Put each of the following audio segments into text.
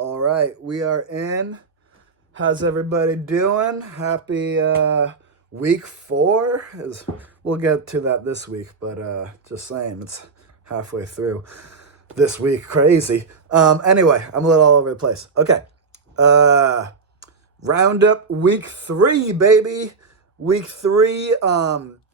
All right, we are in. How's everybody doing? Happy week 4. We'll get to that this week, but just saying it's halfway through this week. Crazy. Anyway, I'm a little all over the place. Okay. Roundup week 3, baby. Week 3.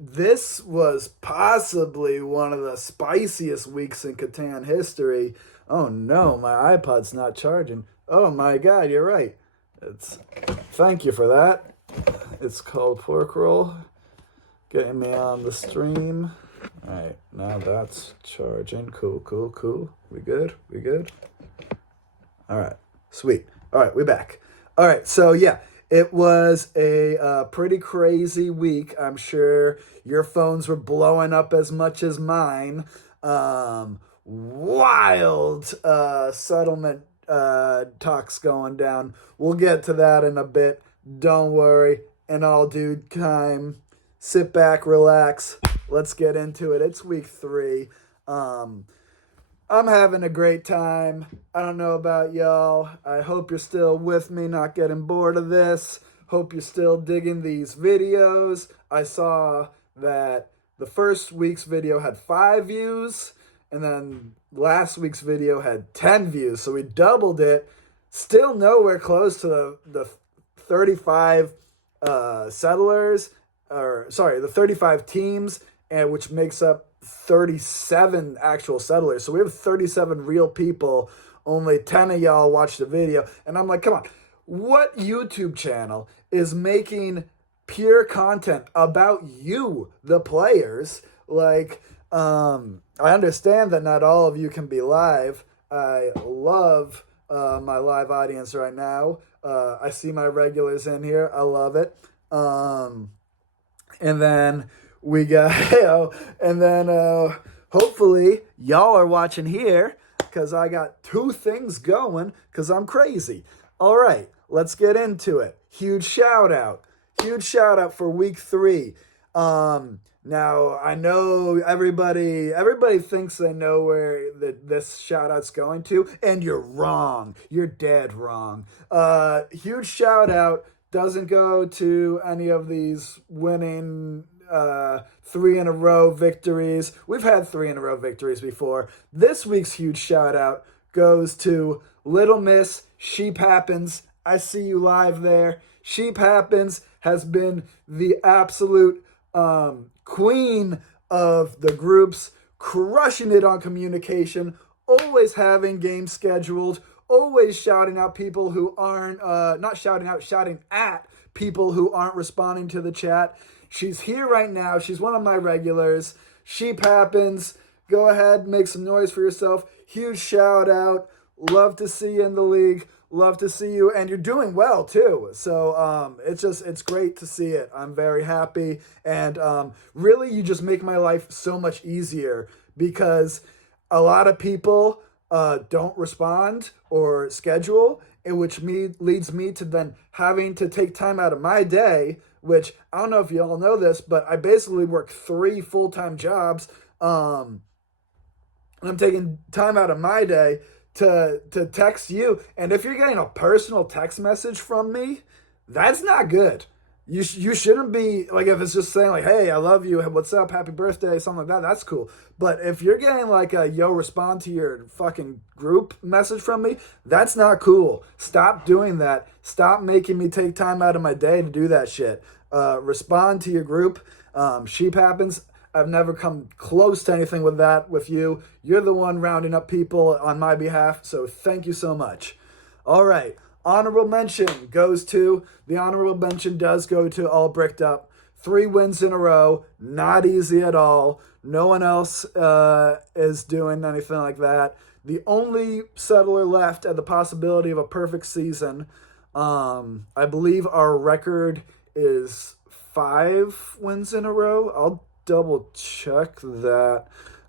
This was possibly one of the spiciest weeks in Catan history. Oh no, my iPod's not charging. Oh my god, you're right. It's Thank you for that. It's called Pork Roll. Getting me on the stream. Alright, now that's charging. Cool, cool, cool. We good? We good? Alright, sweet. Alright, we back. Alright, so yeah, it was a pretty crazy week. I'm sure your phones were blowing up as much as mine. Wild settlement talks going down. We'll get to that in a bit. Don't worry. In all due time, sit back, relax. Let's get into it. It's week 3. I'm having a great time. I don't know about y'all. I hope you're still with me, not getting bored of this. Hope you're still digging these videos. I saw that the first week's video had 5 views, and then last week's video had 10 views. So we doubled it. Still nowhere close to the 35 settlers, or sorry, the 35 teams, and which makes up 37 actual settlers. So we have 37 real people. Only 10 of y'all watched the video. And I'm like, come on, what YouTube channel is making pure content about you, the players? Like, I understand that not all of you can be live. I love my live audience right now. I see my regulars in here. I love it. And then we got, hopefully y'all are watching here because I got 2 things going because I'm crazy. All right, let's get into it. Huge shout out for week 3. Now I know everybody thinks they know where this shout out's going to, and you're wrong. You're dead wrong. Huge shout out doesn't go to any of these winning 3 in a row victories. We've had 3 in a row victories before. This week's huge shout out goes to Little Miss Sheep Happens. I see you live there. Sheep Happens has been the absolute queen of the groups, crushing it on communication, always having games scheduled, always shouting out people who aren't, shouting at people who aren't responding to the chat. She's here right now. She's one of my regulars. Sheep Happens. Go ahead, make some noise for yourself. Huge shout out. Love to see you in the league. Love to see you, and you're doing well too. So it's great to see it. I'm very happy, and really, you just make my life so much easier because a lot of people don't respond or schedule, which leads me to then having to take time out of my day. Which I don't know if you all know this, but I basically work 3 full-time jobs. And I'm taking time out of my day to text you. And if you're getting a personal text message from me, that's not good. You shouldn't be, like, if it's just saying, like, hey, I love you, what's up, happy birthday, something like that, that's cool. But if you're getting, like, a yo, respond to your fucking group message from me, that's not cool. Stop doing that. Stop making me take time out of my day to do that shit. Respond to your group. Sheep Happens. I've never come close to anything with that with you. You're the one rounding up people on my behalf, so thank you so much. All right. Honorable mention does go to All Bricked Up. 3 wins in a row. Not easy at all. No one else is doing anything like that. The only settler left at the possibility of a perfect season. I believe our record is 5 wins in a row. I'll double check that.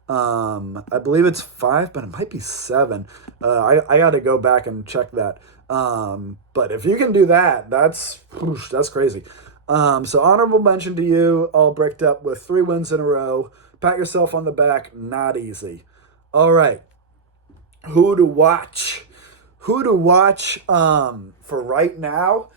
I believe it's 5, but it might be 7. I got to go back and check that. But if you can do that, that's crazy. So honorable mention to you, All Bricked Up with 3 wins in a row. Pat yourself on the back. Not easy. All right. Who to watch? who to watch for right now.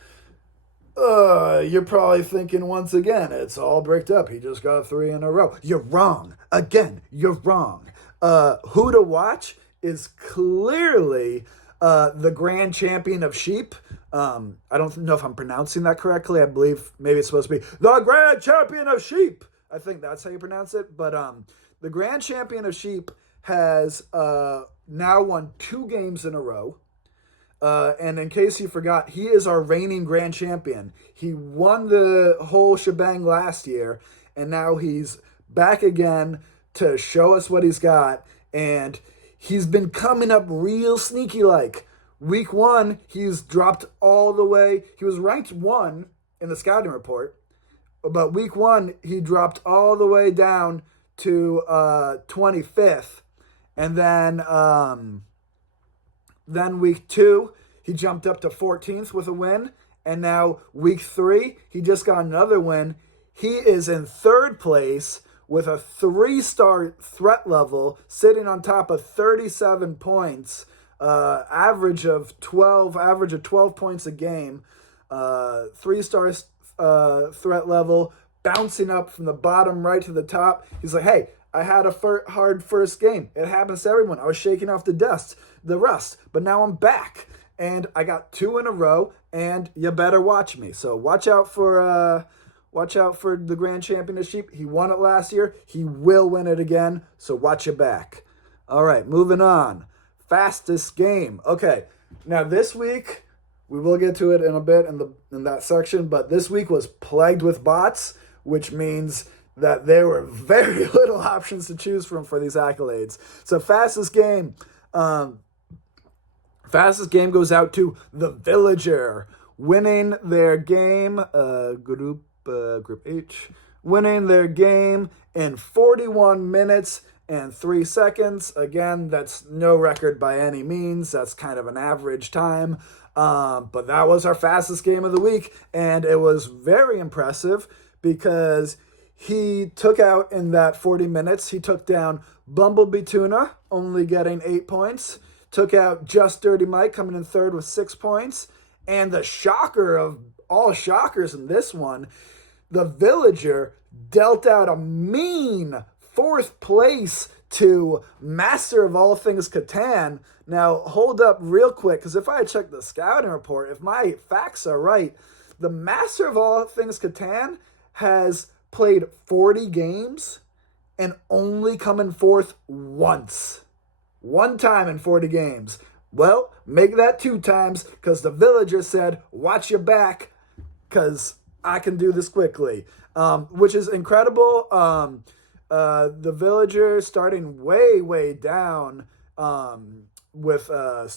You're probably thinking once again, it's all bricked up. He just got 3 in a row. You're wrong. Again, you're wrong. Who to watch is clearly the grand champion of sheep. I don't know if I'm pronouncing that correctly. I believe maybe it's supposed to be the grand champion of sheep. I think that's how you pronounce it. But the grand champion of sheep has now won 2 games in a row. And in case you forgot, he is our reigning grand champion. He won the whole shebang last year, and now he's back again to show us what he's got. And he's been coming up real sneaky like. Week 1, he's dropped all the way. He was ranked 1 in the scouting report, but week 1, he dropped all the way down to 25th. And then week 2, he jumped up to 14th with a win. And now week 3, he just got another win. He is in 3rd place with a 3-star threat level, sitting on top of 37 points, average of 12 points a game, 3-star threat level, bouncing up from the bottom right to the top. He's like, hey, I had a hard first game. It happens to everyone. I was shaking off the rust, but now I'm back, and I got 2 in a row, and you better watch me. So watch out for the grand champion of sheep. He won it last year. He will win it again, so watch your back. All right, moving on. Fastest game. Okay, now this week, we will get to it in a bit in that section, but this week was plagued with bots, which means that there were very little options to choose from for these accolades. So fastest game goes out to The Villager, winning their game, Group H, winning their game in 41 minutes and 3 seconds. Again, that's no record by any means. That's kind of an average time. But that was our fastest game of the week, and it was very impressive because he took out in that 40 minutes, he took down Bumblebee Tuna, only getting 8 points. Took out Just Dirty Mike, coming in 3rd with 6 points. And the shocker of all shockers in this one, The Villager dealt out a mean 4th place to Master of All Things Catan. Now, hold up real quick, because if I check the scouting report, if my facts are right, the Master of All Things Catan has played 40 games and only come in 4th once. 1 time in 40 games. Well, make that 2 times, because the Villager said, watch your back, because I can do this quickly. Which is incredible. The Villager starting way down with a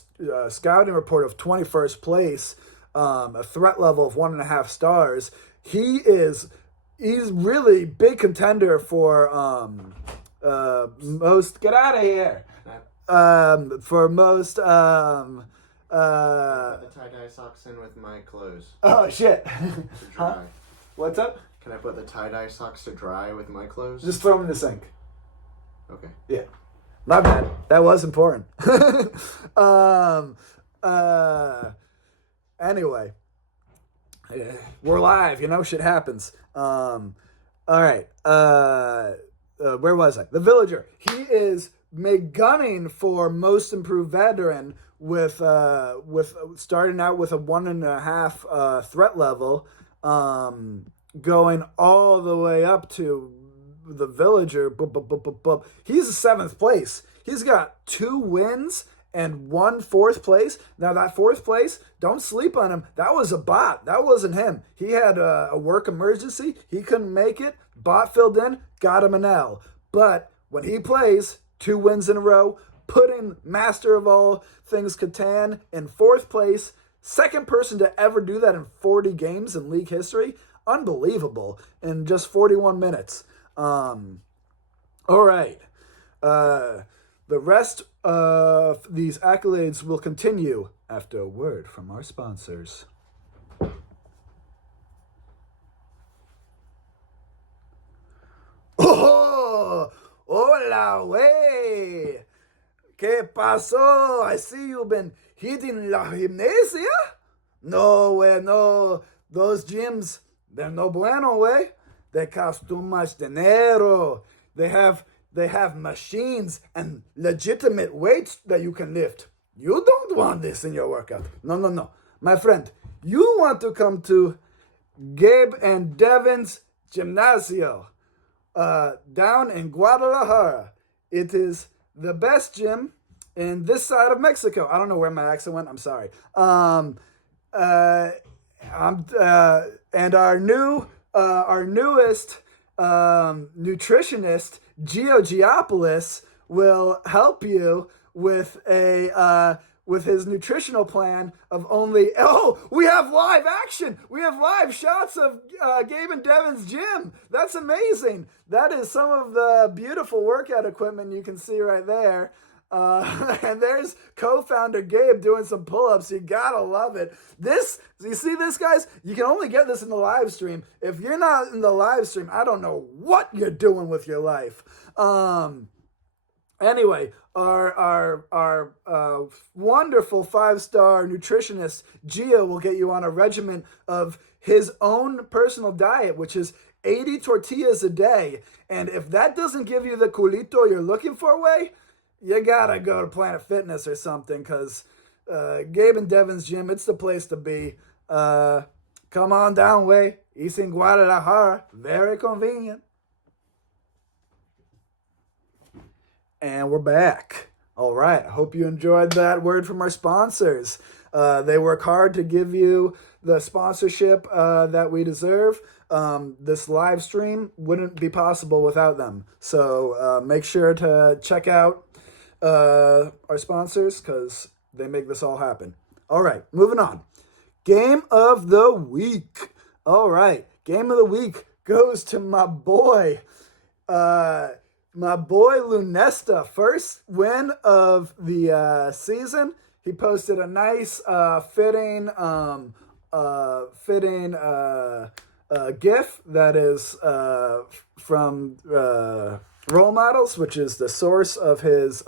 scouting report of 21st place, a threat level of 1.5 stars. He's really big contender for most. Get out of here. For most. The tie-dye socks in with my clothes. Oh shit. To dry. Huh? What's up? Can I put the tie-dye socks to dry with my clothes? Just throw them in the sink. Okay. Yeah. My bad. That was important. Anyway. We're live, shit happens. All right. Where was I? The Villager. He is gunning for most improved veteran with starting out with a 1.5 threat level, going all the way up to the Villager. He's 7th place. He's got 2 wins and 1 4th place. Now that 4th place, don't sleep on him. That was a bot. That wasn't him. He had a work emergency. He couldn't make it. Bot filled in, got him an L. But when he plays, 2 wins in a row, putting Master of All Things Catan in 4th place. 2nd person to ever do that in 40 games in league history. Unbelievable. In just 41 minutes. All right. The rest of these accolades will continue after a word from our sponsors. Oh, hola, wey. ¿Qué pasó? I see you've been hitting la gimnasia? No, way, no. Those gyms, they're no bueno, way. They cost too much dinero. They have machines and legitimate weights that you can lift. You don't want this in your workout. No, no, no. My friend, you want to come to Gabe and Devin's Gimnasio down in Guadalajara. It is the best gym in this side of Mexico. I don't know where my accent went. I'm sorry. And our newest nutritionist, Gio Giopoulos, will help you with with his nutritional plan of only. Oh, we have live action. We have live shots of Gabe and Devin's gym. That's amazing. That is some of the beautiful workout equipment you can see right there. And there's co-founder Gabe doing some pull-ups. You gotta love it. You see this, guys? You can only get this in the live stream. If you're not in the live stream, I don't know what you're doing with your life. Anyway, our wonderful 5-star nutritionist Gio will get you on a regimen of his own personal diet, which is 80 tortillas a day. And if that doesn't give you the culito you're looking for, you gotta go to Planet Fitness or something, because Gabe and Devin's gym, it's the place to be. Come on down, way. It's in Guadalajara. Very convenient. And we're back. All right. I hope you enjoyed that word from our sponsors. They work hard to give you the sponsorship that we deserve. This live stream wouldn't be possible without them. So make sure to check out our sponsors, because they make this all happen. All right, moving on. Game of the week. All right, game of the week goes to my boy Lunesta. First win of the season. He posted a nice fitting GIF that is from Role Models, which is the source of his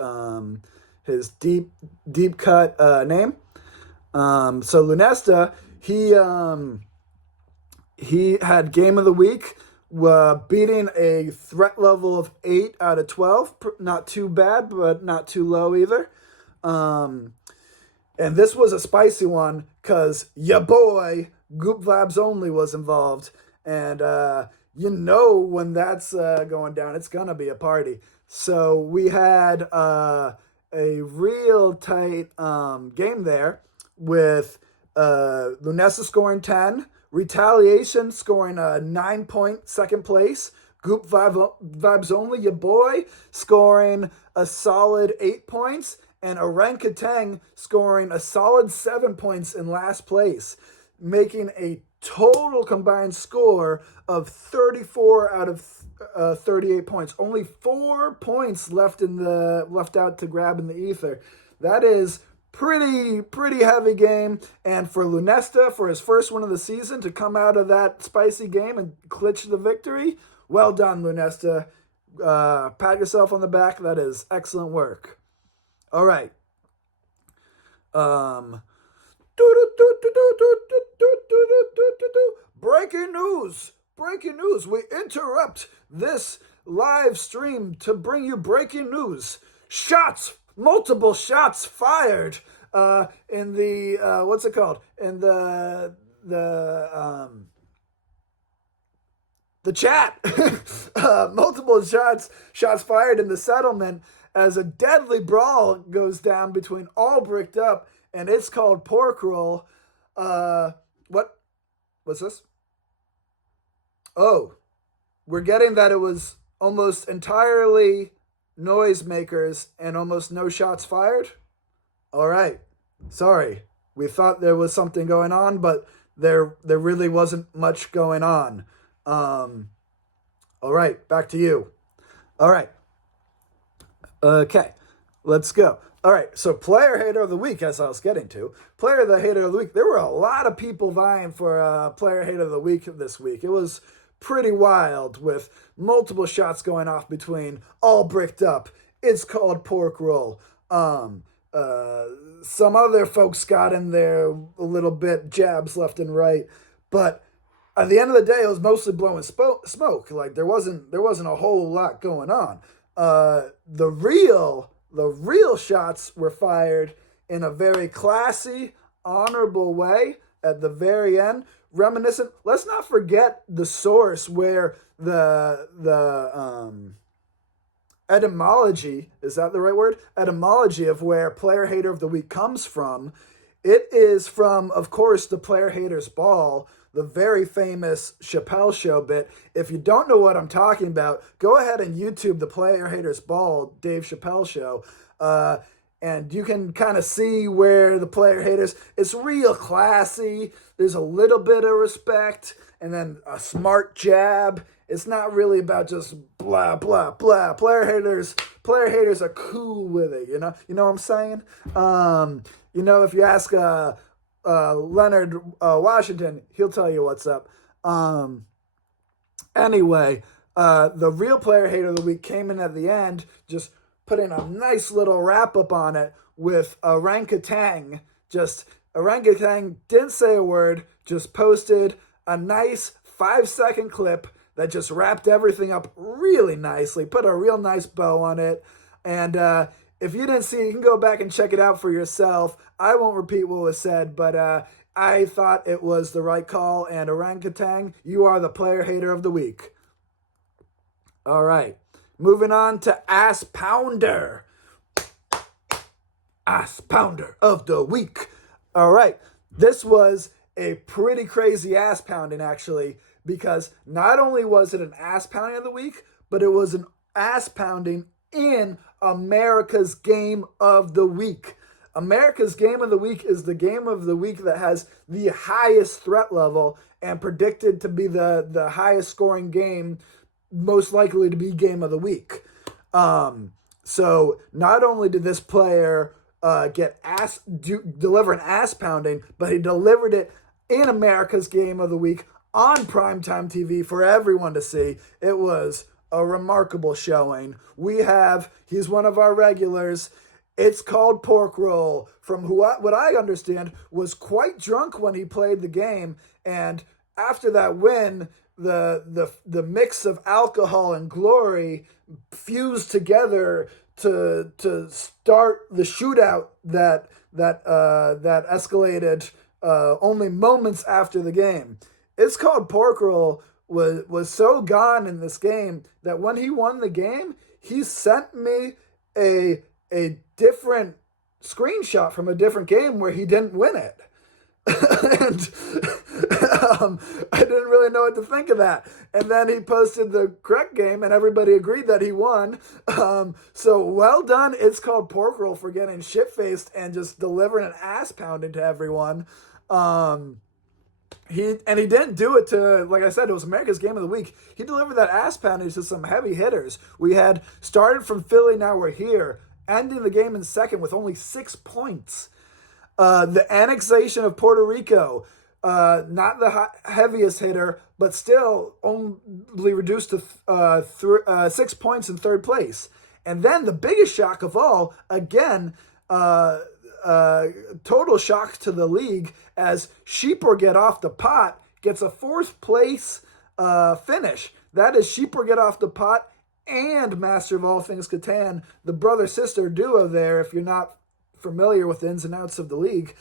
deep cut name. So Lunesta, he had game of the week, beating a threat level of 8 out of 12. Not too bad, but not too low either. And this was a spicy one because your boy Goop Vibes Only was involved, and when that's going down, it's gonna be a party. So we had a real tight game there, with Lunesta scoring 10, Retaliation scoring a 9-point second place, Goop Vibes Only, your boy, scoring a solid 8 points, and Orangutan scoring a solid 7 points in last place, making a total combined score of 34 out of 38 points. Only 4 points left out to grab in the ether. That is pretty heavy game. And for Lunesta, for his first win of the season, to come out of that spicy game and clinch the victory, well done, Lunesta. Pat yourself on the back. That is excellent work. All right. Breaking news. We interrupt this live stream to bring you breaking news. Multiple shots fired in the what's it called? In the chat. Multiple shots fired in the settlement as a deadly brawl goes down between All Bricked Up and It's Called Pork Roll. What's this? Oh, we're getting that it was almost entirely noisemakers and almost no shots fired? All right. Sorry. We thought there was something going on, but there really wasn't much going on. All right, back to you. All right. Okay, let's go. All right, so player hater of the week, as I was getting to. Player of the hater of the week. There were a lot of people vying for player hater of the week this week. It was pretty wild, with multiple shots going off between All Bricked Up, It's Called Pork Roll, Some other folks got in there a little bit, jabs left and right, but at the end of the day, it was mostly blowing smoke. Like there wasn't a whole lot going on. The real shots were fired in a very classy, honorable way at the very end. Reminiscent. Let's not forget the source where the etymology, is that the right word? Etymology of where Player Hater of the Week comes from. It is from, of course, the Player Haters Ball, the very famous Chappelle Show bit. If you don't know what I'm talking about, go ahead and YouTube the Player Haters Ball, Dave Chappelle Show. And you can kind of see where the player haters, it's real classy. There's a little bit of respect and then a smart jab. It's not really about just blah, blah, blah. Player haters are cool with it, you know? You know what I'm saying? If you ask Leonard Washington, he'll tell you what's up. Anyway, the real player hater of the week came in at the end, just putting a nice little wrap up on it with Orangutan. Just Orangutan didn't say a word, just posted a nice 5-second clip that just wrapped everything up really nicely, put a real nice bow on it. And if you didn't see it, you can go back and check it out for yourself. I won't repeat what was said, but I thought it was the right call. And Orangutan, you are the player hater of the week. All right. Moving on to Ass Pounder. Ass Pounder of the week. All right. This was a pretty crazy ass pounding, actually, because not only was it an ass pounding of the week, but it was an ass pounding in America's Game of the Week. America's Game of the Week is the game of the week that has the highest threat level and predicted to be the highest scoring game, most likely to be game of the week. So not only did this player deliver an ass pounding, but he delivered it in America's Game of the Week on primetime TV for everyone to see. It was a remarkable showing. He's one of our regulars. It's called Pork Roll, from what I understand was quite drunk when he played the game, and after that win, the mix of alcohol and glory fused together to start the shootout that escalated only moments after the game. It's called Pork Roll was so gone in this game that when he won the game, he sent me a different screenshot from a different game where he didn't win it. And I didn't really know what to think of that. And then he posted the correct game, and everybody agreed that he won. So well done. It's called Pork Roll for getting shit-faced and just delivering an ass pounding to everyone. He didn't do it to, like I said, it was America's Game of the Week. He delivered that ass pounding to some heavy hitters. We had started from Philly, now we're here, ending the game in second with only 6 points. The annexation of Puerto Rico, not the heaviest hitter, but still only reduced to 6 points in third place. And then the biggest shock of all, again, total shock to the league, as Sheeper Get Off the Pot gets a 4th place finish. That is Sheeper Get Off the Pot and Master of All Things Catan, the brother-sister duo there, if you're not familiar with the ins and outs of the league.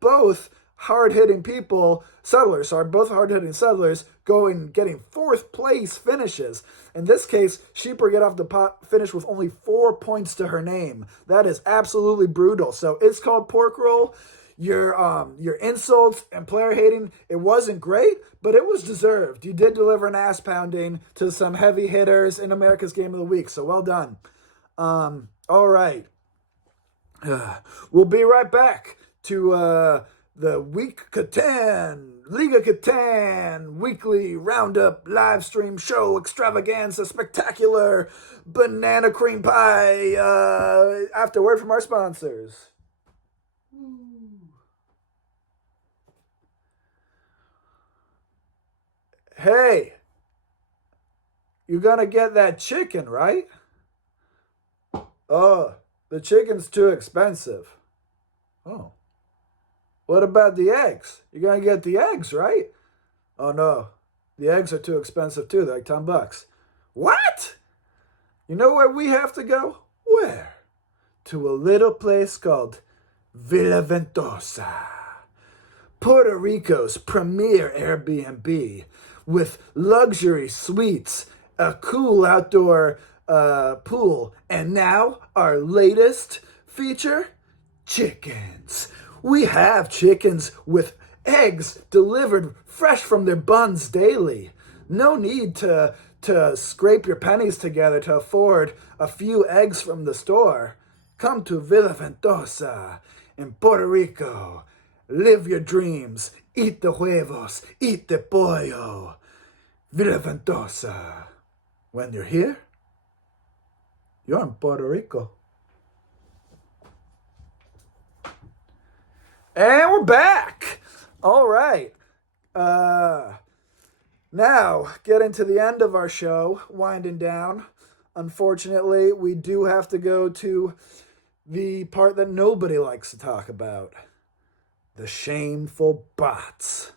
Both hard-hitting settlers getting 4th place finishes. In this case, Sheeper Get Off the Pot finished with only 4 points to her name. That is absolutely brutal. So it's called Pork Roll. Your insults and player hating, it wasn't great, but it was deserved. You did deliver an ass pounding to some heavy hitters in America's Game of the Week, so well done. All right. We'll be right back to the Liga Catan weekly roundup live stream show extravaganza spectacular banana cream pie after word from our sponsors. Hey, you're gonna get that chicken, right? Oh, The chicken's too expensive. Oh. What about the eggs? You're going to get the eggs, right? Oh, no. The eggs are too expensive, too. They're like $10. What? You know where we have to go? Where? To a little place called Villa Ventosa, Puerto Rico's premier Airbnb with luxury suites, a cool outdoor pool, and now our latest feature, chickens. We have chickens with eggs delivered fresh from their buns daily. No need to scrape your pennies together to afford a few eggs from the store. Come to Villa Ventosa in Puerto Rico. Live your dreams. Eat the huevos. Eat the pollo. Villa Ventosa. When you're here, you're in Puerto Rico. And we're back. All right. Now, getting to the end of our show, winding down. Unfortunately, we do have to go to the part that nobody likes to talk about. The shameful bots.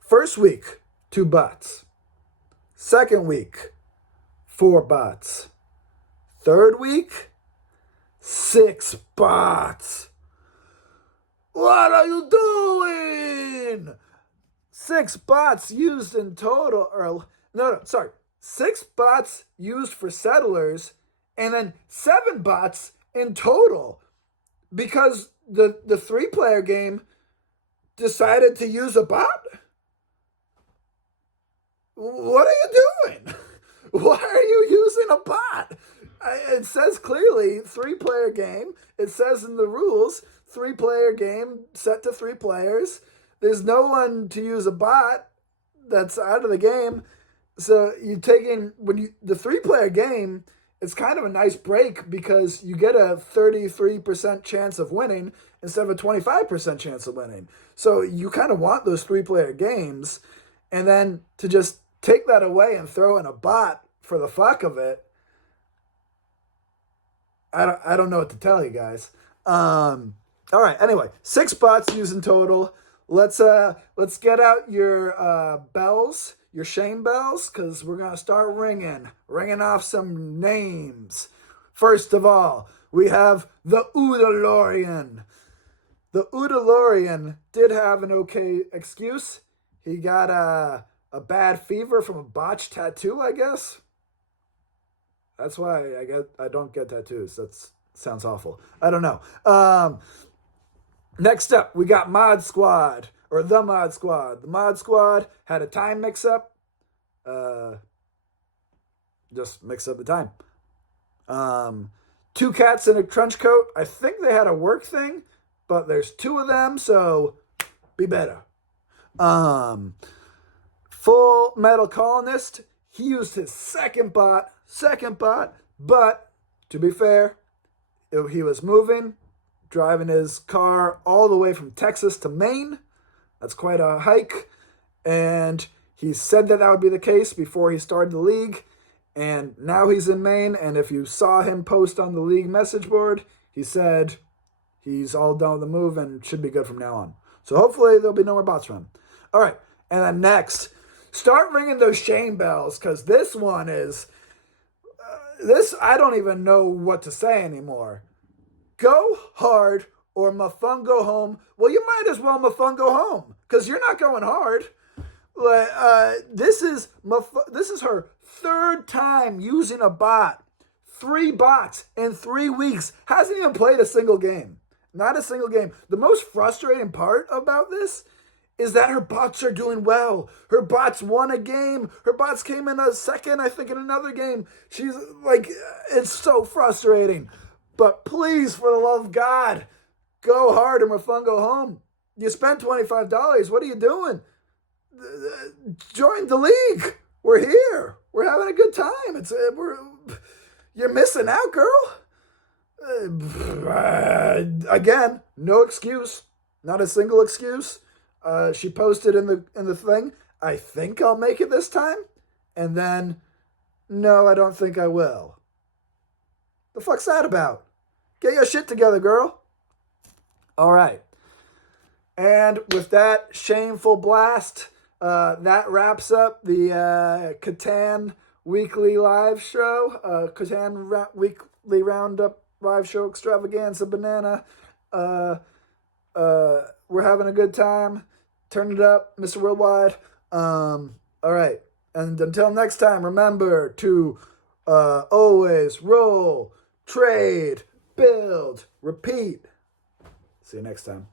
First week, 2 bots. Second week, 4 bots. Third week, 6 bots. What are you doing? 6 bots used in total, or no, sorry. 6 bots used for settlers, and then 7 bots in total. Because the 3-player game decided to use a bot? What are you doing? Why are you using a bot? It says clearly 3-player game. It says in the rules 3-player game set to 3 players. There's no one to use a bot that's out of the game. So you the 3-player game, it's kind of a nice break because you get a 33% chance of winning instead of a 25% chance of winning. So you kind of want those 3-player games, and then to just take that away and throw in a bot for the fuck of it, I don't know what to tell you guys. All right. Anyway, 6 bots used in total. Let's get out your bells, your shame bells, because we're gonna start ringing off some names. First of all, we have the Udalorian. The Udalorian did have an okay excuse. He got a bad fever from a botched tattoo, I guess. That's why I don't get tattoos. That sounds awful. I don't know. Next up, we got Mod Squad, or the Mod Squad. The Mod Squad had a time mix-up. Just mix up the time. 2 cats in a trench coat. I think they had a work thing, but there's 2 of them, so be better. Full Metal Colonist. He used his second bot, but to be fair, he was driving his car all the way from Texas to Maine. That's quite a hike. And he said that would be the case before he started the league. And now he's in Maine. And if you saw him post on the league message board, he said he's all done with the move and should be good from now on. So hopefully there'll be no more bots for him. All right. And then next, start ringing those shame bells, because this one is... I don't even know what to say anymore. Go hard or Mofongo home. Well, you might as well Mofongo home, because you're not going hard. This is her 3rd time using a bot. 3 bots in 3 weeks. Hasn't even played a single game. Not a single game. The most frustrating part about this is that her bots are doing well. Her bots won a game. Her bots came in a second, I think, in another game. She's like, it's so frustrating. But please, for the love of God, go hard and Mofongo home. You spent $25. What are you doing? Join the league. We're here. We're having a good time. You're missing out, girl. Again, no excuse. Not a single excuse. She posted in the thing, I think I'll make it this time. And then, no, I don't think I will. The fuck's that about? Get your shit together, girl. All right. And with that shameful blast, that wraps up the Catan Weekly Live Show. Weekly Roundup Live Show Extravaganza Banana. We're having a good time. Turn it up, Mr. Worldwide. All right. And until next time, remember to always roll, trade, build, repeat. See you next time.